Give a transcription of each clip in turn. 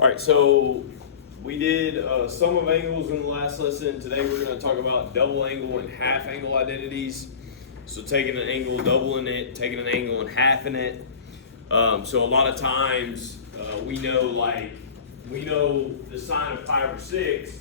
All right, so we did sum of angles in the last lesson. Today we're going to talk about double angle and half angle identities. So taking an angle, doubling it, taking an angle and halving it. So a lot of times we know the sine of pi over 6,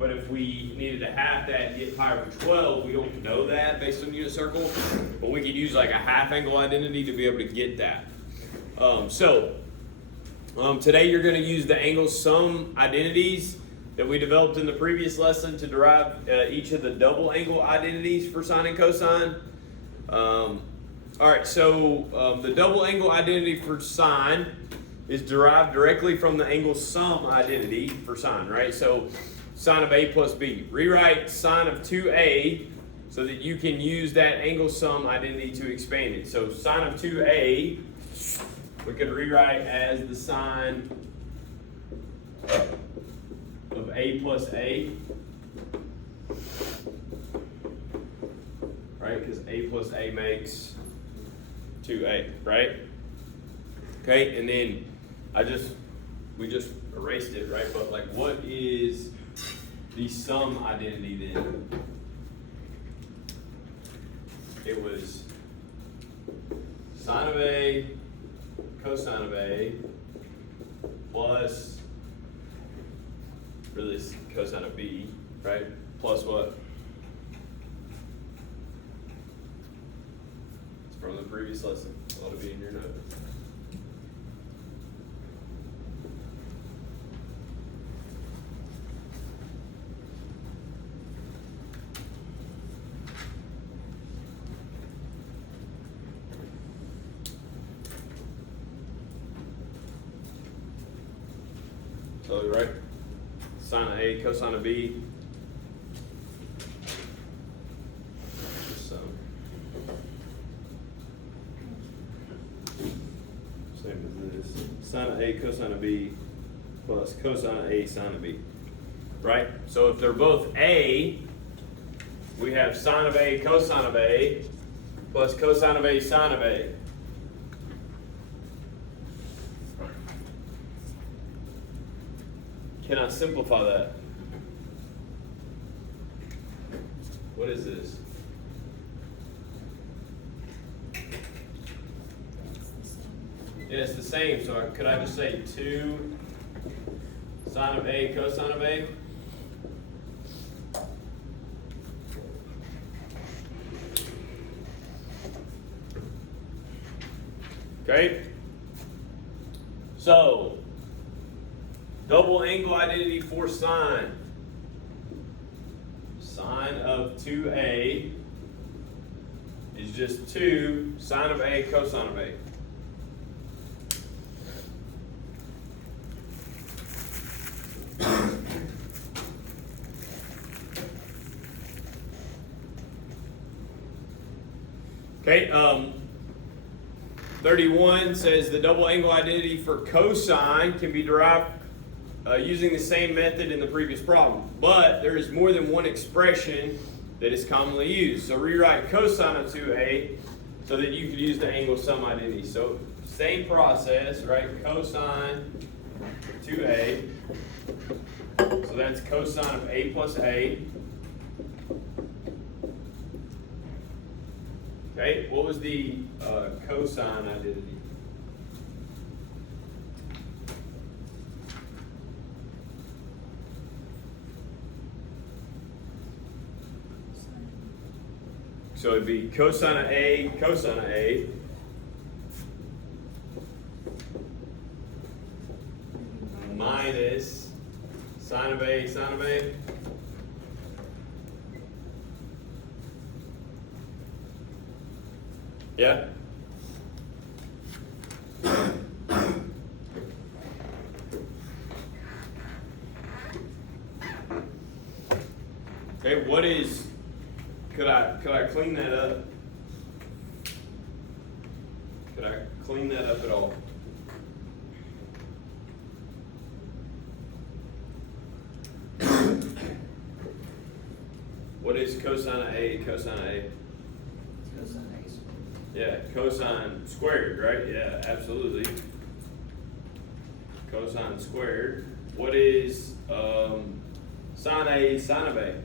but if we needed to half that and get pi over 12, we don't know that based on unit circle, but we could use like a half angle identity to be able to get that. Today you're going to use the angle sum identities that we developed in the previous lesson to derive each of the double angle identities for sine and cosine. All right, so the double angle identity for sine is derived directly from the angle sum identity for sine, right? So sine of A plus B. Rewrite sine of 2A so that you can use that angle sum identity to expand it. So sine of 2A, we could rewrite as the sine of A plus A, right? Because A plus A makes 2A, right? Okay, and then we just erased it, right? But like, what is the sum identity then? It was sine of A cosine of A plus, really it's cosine of B, right? Plus what? It's from the previous lesson. It ought to be in your notes. So, right, sine of A, cosine of B. So, same as this. Sine of A, cosine of B plus cosine of A, sine of B. Right? So if they're both A, we have sine of A, cosine of A plus cosine of A, sine of A. Can I simplify that? What is this? Yeah, it's the same. So could I just say 2 sine of A, cosine of A? Okay. So double angle identity for sine. Sine of 2A is just 2 sine of A cosine of A. Okay, 31 says the double angle identity for cosine can be derived using the same method in the previous problem, but there is more than one expression that is commonly used. So rewrite cosine of 2A so that you could use the angle sum identity. So same process, right? Cosine 2A. So that's cosine of A plus A. Okay, what was the cosine identity? So it'd be cosine of A minus sine of A, sine of A. Yeah? Okay, what is, could I clean that up? Could I clean that up at all? What is cosine of A, cosine of A? Cosine A squared. Yeah, cosine squared, right? Yeah, absolutely. cosine squared. What is sine A, sine of A?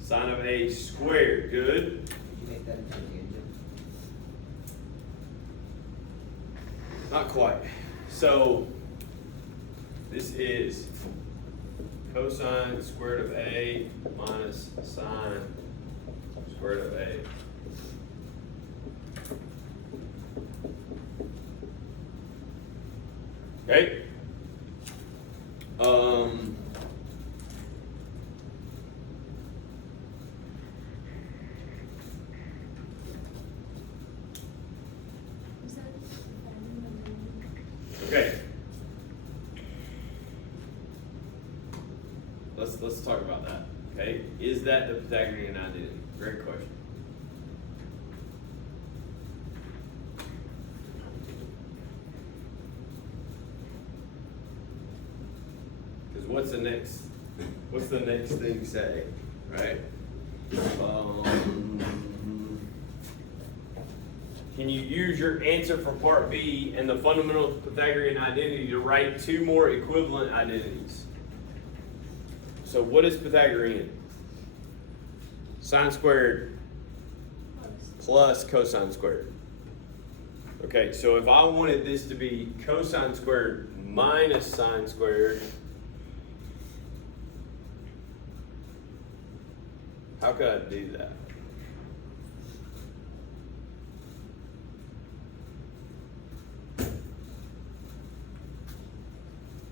Sine of A squared, good. Did you make that into a tangent? Not quite. So this is cosine squared of A minus sine squared of A. Okay. Okay. Let's talk about that. Okay. Is that the Pythagorean identity? Great question. Because what's the next thing say? Right? Can you use your answer for part B and the fundamental Pythagorean identity to write two more equivalent identities? So what is Pythagorean? Sine squared plus cosine squared. Okay, so if I wanted this to be cosine squared minus sine squared, how could I do that?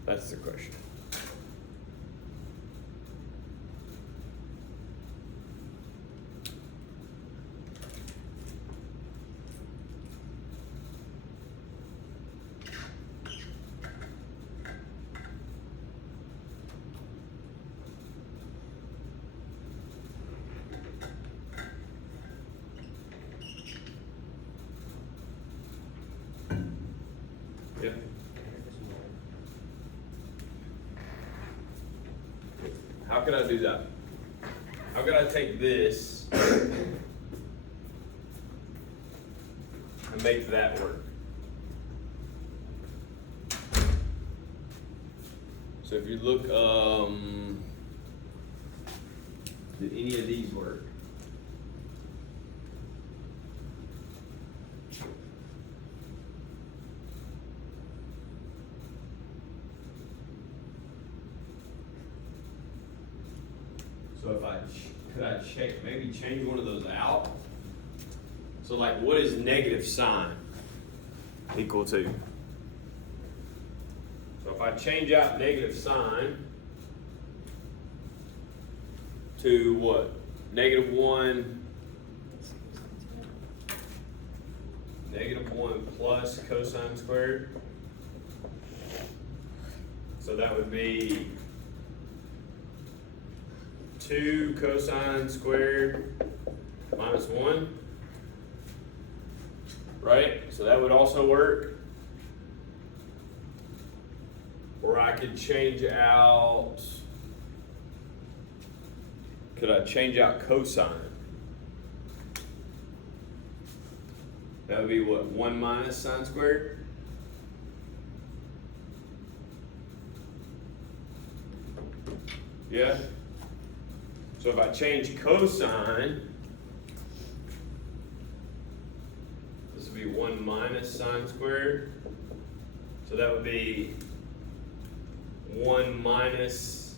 That's the question. Yeah. How can I do that? How can I take this and make that work? So if you look, did any of these work? So if could I maybe change one of those out? So like, what is negative sine equal to? So if I change out negative sine to what? -1 plus cosine squared. So that would be 2 cosine squared minus 1, right? So that would also work. Or I could change out, could I change out cosine? That would be what, 1 minus sine squared? Yeah? So if I change cosine, this would be 1 minus sine squared. So that would be 1 minus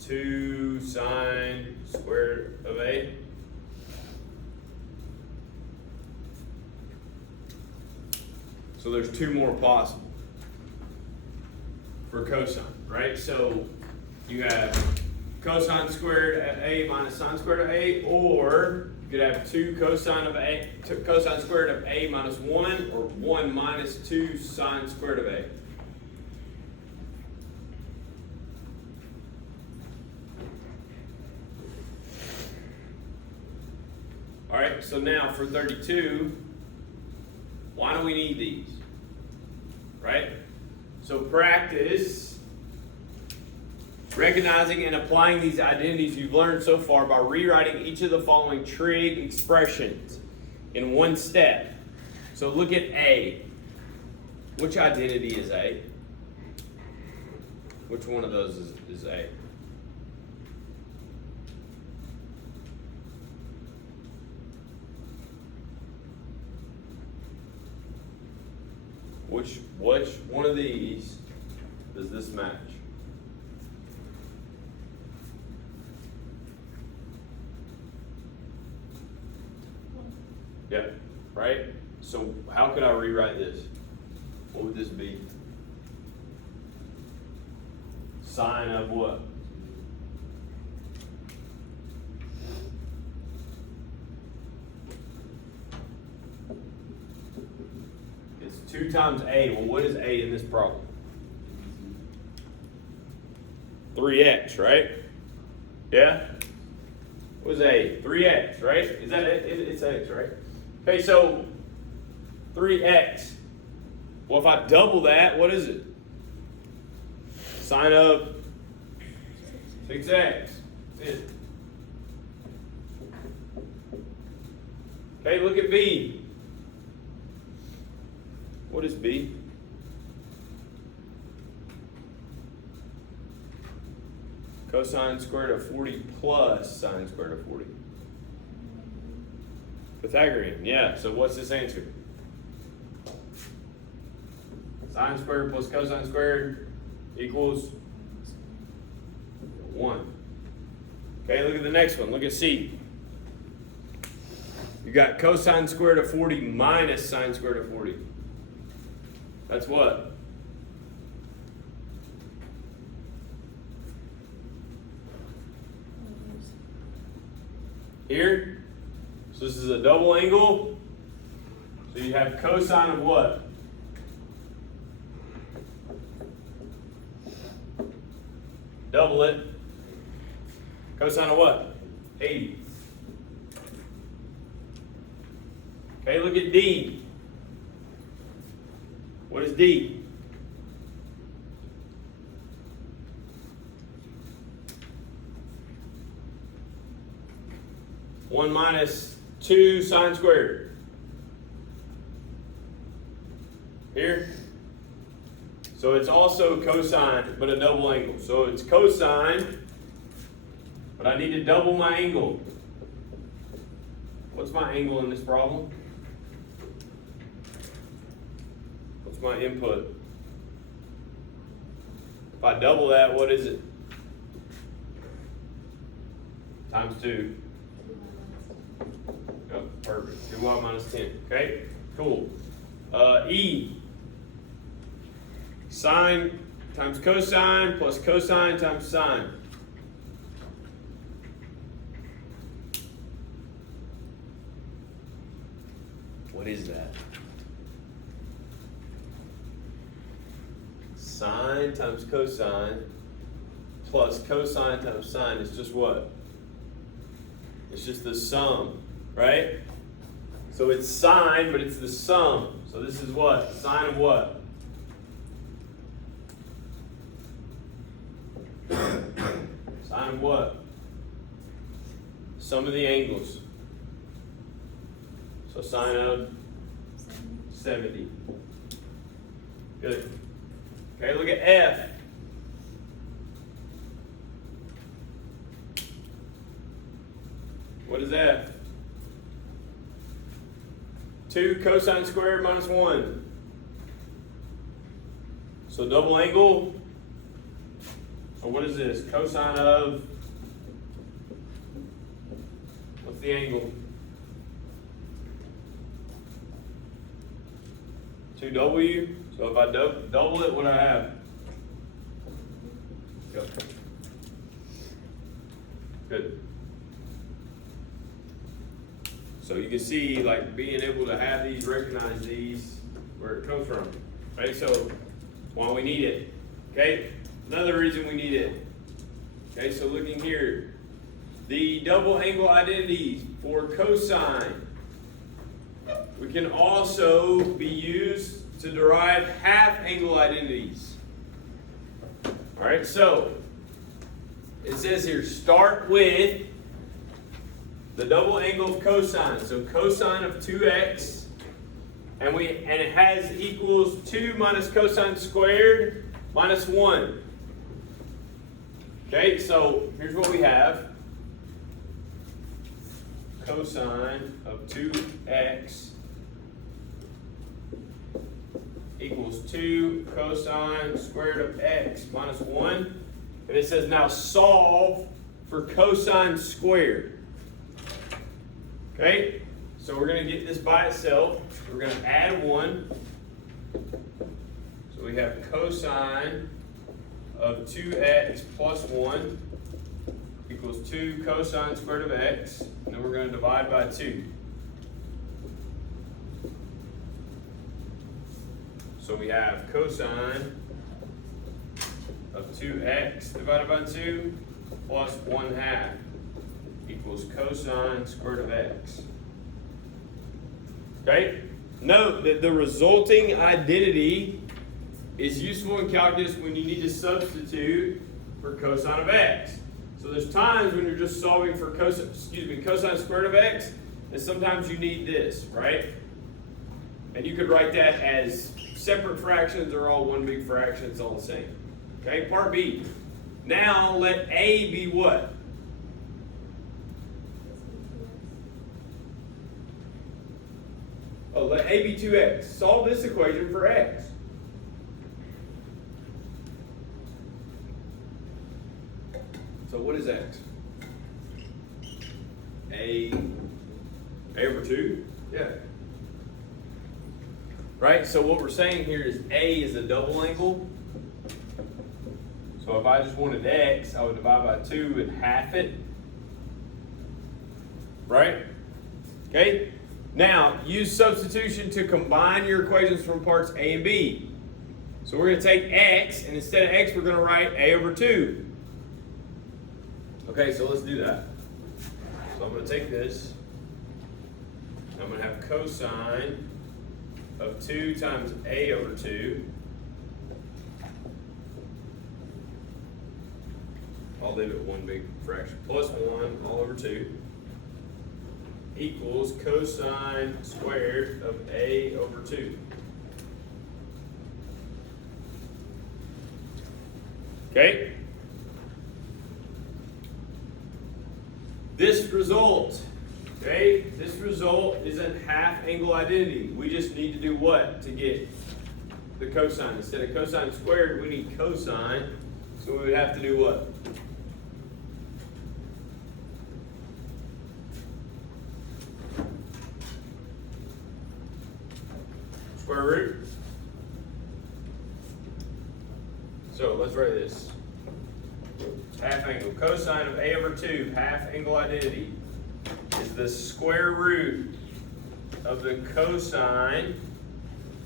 2 sine squared of A. So there's 2 more possible for cosine, right? So you have cosine squared of A minus sine squared of A, or you could have 2 cosine squared of A minus 1, or 1 minus 2 sine squared of A. All right, so now for 32, why do we need these? Right? So practice recognizing and applying these identities you've learned so far by rewriting each of the following trig expressions in one step. So look at A. Which identity is A? Which one of those is A? Which one of these does this match? Yeah, right? So how could I rewrite this? What would this be? Sine of what? It's 2 times A. Well, what is A in this problem? 3x, right? Yeah? What is A? 3x, right? Is that it? It's x, right? Okay, so 3x. Well, if I double that, what is it? Sine of 6x. That's it. Okay, look at B. What is B? Cosine squared of 40 plus sine squared of 40. Pythagorean, yeah. So what's this answer? Sine squared plus cosine squared equals 1. Okay, look at the next one. Look at C. You got cosine squared of 40 minus sine squared of 40. That's what? Here. So this is a double angle. So you have cosine of what? Double it. Cosine of what? 80. Okay, look at D. What is D? One minus 2 sine squared. Here. So it's also cosine, but a double angle. So it's cosine, but I need to double my angle. What's my angle in this problem? What's my input? If I double that, what is it? Times 2. Oh, perfect. 2y minus 10. Okay, cool. E. Sine times cosine plus cosine times sine. What is that? Sine times cosine plus cosine times sine is just what? It's just the sum, right? So it's sine, but it's the sum. So this is what? Sine of what? Sine of what? Sum of the angles. So sine of 70. Good. Okay, look at F. What is F? 2 cosine squared minus 1. So double angle. So what is this? Cosine of, what's the angle? 2W. So if I double it, what do I have? Go. Good. So you can see, like, being able to have these, recognize these, where it comes from. Right? So why we need it. Okay? Another reason we need it. Okay, so looking here, the double angle identities for cosine, we can also be used to derive half angle identities. All right, so it says here, start with the double angle of cosine. So cosine of 2x and it has equals 2 minus cosine squared minus 1. Okay, so here's what we have. Cosine of 2x equals 2 cosine squared of x minus 1. And it says now solve for cosine squared. Okay, so we're going to get this by itself. We're going to add 1. So we have cosine of 2x plus 1 equals 2 cosine squared of x. And then we're going to divide by 2. So we have cosine of 2x divided by 2 plus 1/2 equals cosine squared of x. Okay? Note that the resulting identity is useful in calculus when you need to substitute for cosine of x. So there's times when you're just solving for cosine squared of x, and sometimes you need this, right? And you could write that as separate fractions or all one big fraction, it's all the same. Okay, part B. Now let A be what? Oh, let A be 2x. Solve this equation for x. So what is x? A over 2? Yeah. Right, so what we're saying here is A is a double angle. So if I just wanted x, I would divide by 2 and half it. Right? Okay? Now, use substitution to combine your equations from parts A and B. So we're going to take x, and instead of x, we're going to write A over 2. Okay, so let's do that. So I'm going to take this. I'm going to have cosine of 2 times A over 2. I'll leave it one big fraction. Plus 1 all over 2 equals cosine squared of A over 2. Okay? This result, okay? This result is a half angle identity. We just need to do what to get the cosine? Instead of cosine squared, we need cosine. So we would have to do what? Square root. So let's write this. Half angle. Cosine of A over 2, half angle identity, is the square root of the cosine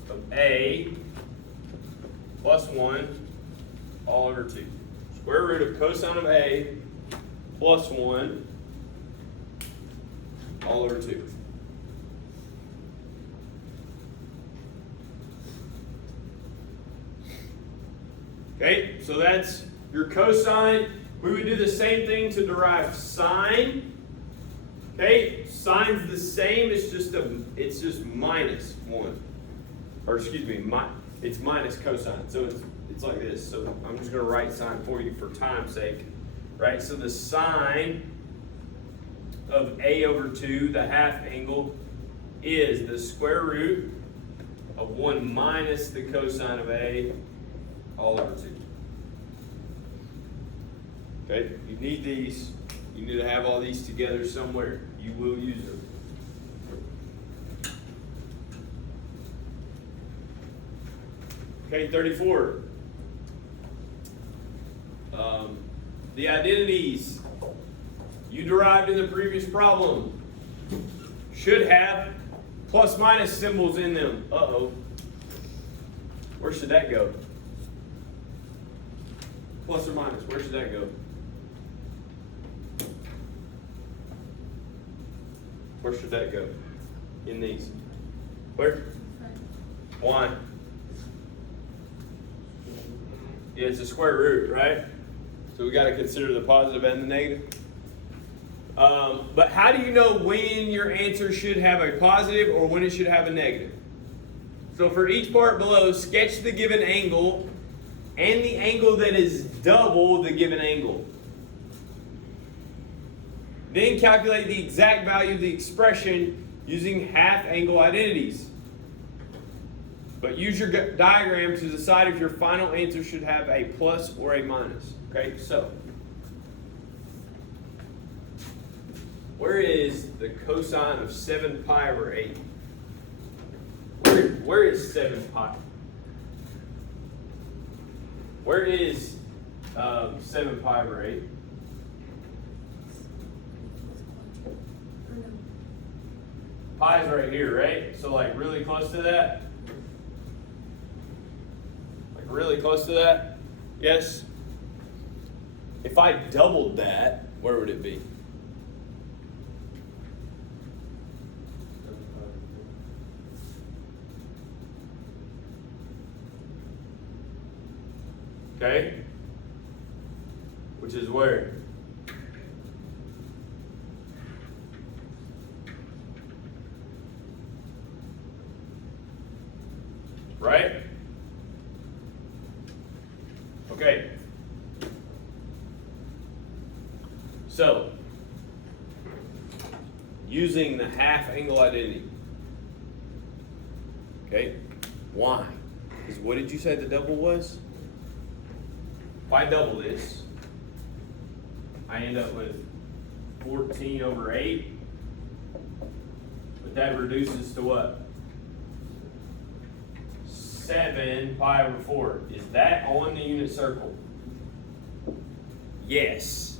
of A plus 1 all over 2. Square root of cosine of A plus 1 all over 2. Okay, so that's your cosine. We would do the same thing to derive sine. Okay, sine's the same. It's just minus 1, or excuse me, it's minus cosine. So it's like this. So I'm just going to write sine for you for time's sake, right? So the sine of A over 2, the half angle, is the square root of 1 minus the cosine of A all over 2. Okay, you need these. You need to have all these together somewhere. You will use them. Okay, 34. The identities you derived in the previous problem should have plus minus symbols in them. Uh-oh. Where should that go? Plus or minus, where should that go? Where should that go? In these. Where? Why? Yeah, it's a square root, right? So we got to consider the positive and the negative. But how do you know when your answer should have a positive or when it should have a negative? So for each part below, sketch the given angle and the angle that is double the given angle. Then calculate the exact value of the expression using half angle identities. But use your diagram to decide if your final answer should have a plus or a minus. Okay, so where is the cosine of 7 pi over 8? Where is 7 pi? Where is 7 pi over 8? Pi is right here, right? So like really close to that? Like really close to that? Yes? If I doubled that, where would it be? Okay? Which is where? Right? Okay. So, using the half angle identity. Okay? Why? Because what did you say the double was? If I double this, I end up with 14 over 8. But that reduces to what? 7 pi over 4. Is that on the unit circle? Yes.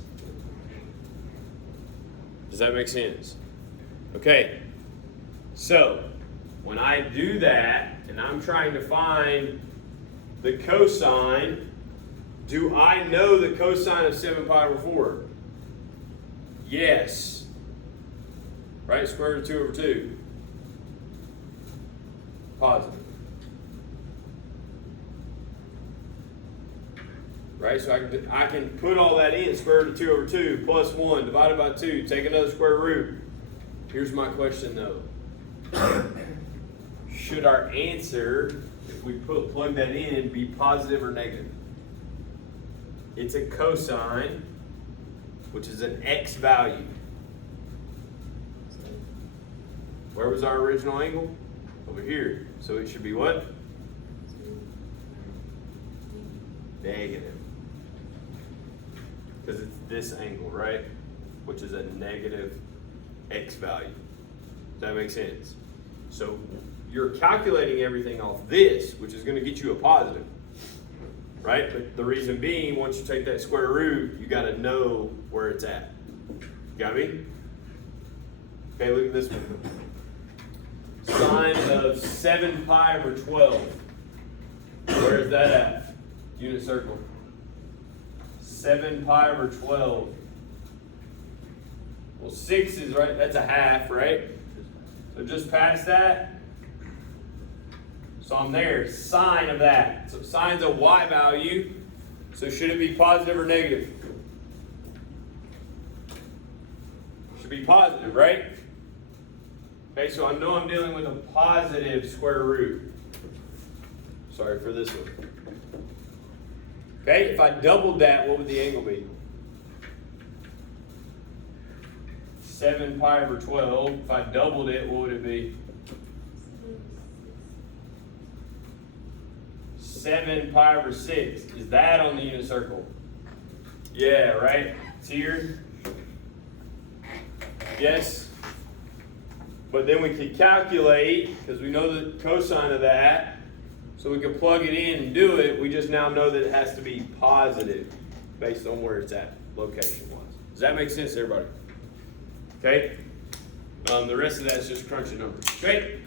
Does that make sense? Okay. So, when I do that, and I'm trying to find the cosine, do I know the cosine of 7 pi over 4? Yes. Right? Square root of 2 over 2. Positive. Right? So I can put all that in. Square root of 2 over 2 plus 1 divided by 2. Take another square root. Here's my question though. Should our answer, if we plug that in, be positive or negative? It's a cosine, which is an x value. Where was our original angle? Over here. So it should be what? Negative. Because it's this angle, right? Which is a negative x value. Does that make sense? So you're calculating everything off this, which is going to get you a positive. Right? But the reason being, once you take that square root, you got to know where it's at. Got me? Okay, look at this one. Sine of 7 pi over 12. Where is that at? Unit circle. 7 pi over 12. Well, 6 is right, that's a half, right? So just past that. So I'm there, sine of that. So sine's a y value. So should it be positive or negative? Should be positive, right? Okay, so I know I'm dealing with a positive square root. Sorry for this one. Okay, if I doubled that, what would the angle be? 7 pi over 12. If I doubled it, what would it be? 7 pi over 6. Is that on the unit circle? Yeah, right? It's here. Yes. But then we could calculate, because we know the cosine of that, so we can plug it in and do it. We just now know that it has to be positive based on where it's at, location-wise. Does that make sense to everybody? Okay? The rest of that is just crunching numbers. Okay?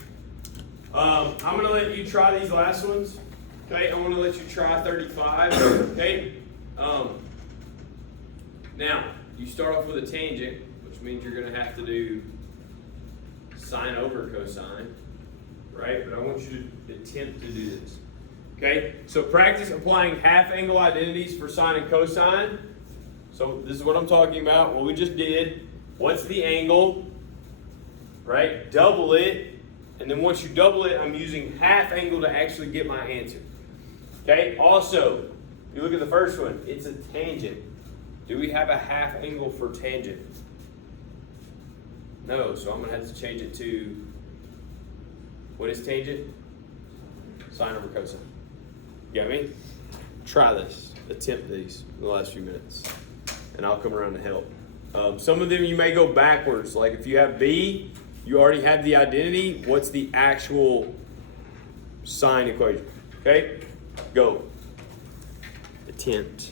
I'm going to let you try these last ones. Okay? I want to let you try 35. Okay? Now, you start off with a tangent, which means you're going to have to do sine over cosine, right? But I want you to attempt to do this. Okay? So practice applying half angle identities for sine and cosine. So this is what I'm talking about. What we just did. What's the angle? Right? Double it. And then once you double it, I'm using half angle to actually get my answer. Okay, also, you look at the first one, it's a tangent. Do we have a half angle for tangent? No, so I'm gonna have to change it to, what is tangent? Sine over cosine. You got me? Try this, attempt these in the last few minutes, and I'll come around to help. Some of them you may go backwards, like if you have B, you already have the identity, what's the actual sine equation? Okay, go. Attempt.